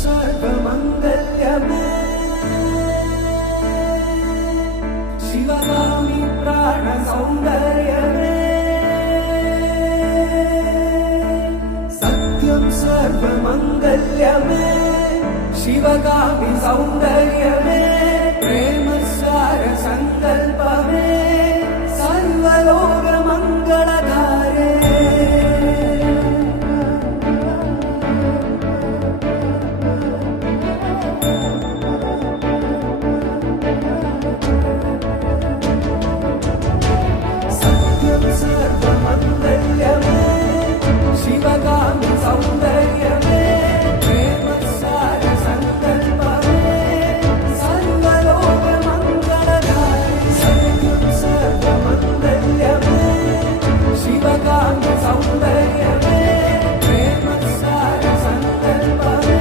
सर्वमङ्गल्यमे शिवगामि प्राणसौन्दर्यमे सत्यं सर्वमङ्गल्यमे शिवगामि सौन्दर्यमे प्रेमसार सङ्कल्पमे सर्वलोकमङ्गलधारे सर्वमङ्गल्यमे शिवगामि सौन्दर्यमे प्रेमसार सङ्कल्पमे सर्वलोकमङ्गलधारे सत्यं सर्वमङ्गल्यमे शिवगामि सौन्दर्यमे प्रेमसार सङ्कल्पमे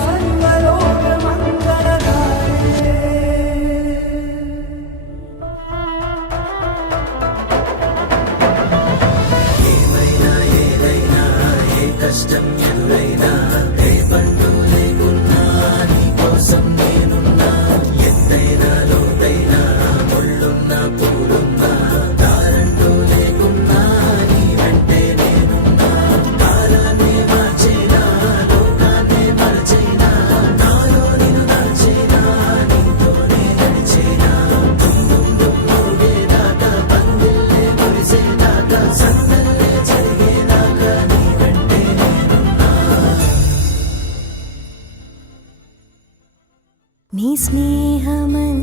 सर्वलोकमङ्गलधारे కష్టం ఎదురైనా ఏ పండు లేకున్నా నీ కోసం నేనున్నా ఎంతైనా లోతైనా ముళ్ళున్నా పూలున్నా దారంటూ లేకున్నా నీ వెంటే నేనున్నా కాలాన్ని మార్చైనా లోకాన్ని మరచైనా నాలో నిన్ను దాచైనా నీతోనే నడిచైనా దుమ్ముగేదాకా పందిల్లే మురిసేదాకా సందల్లే జరిగేదాకా నీ వెంటే నీ స్నేహమన్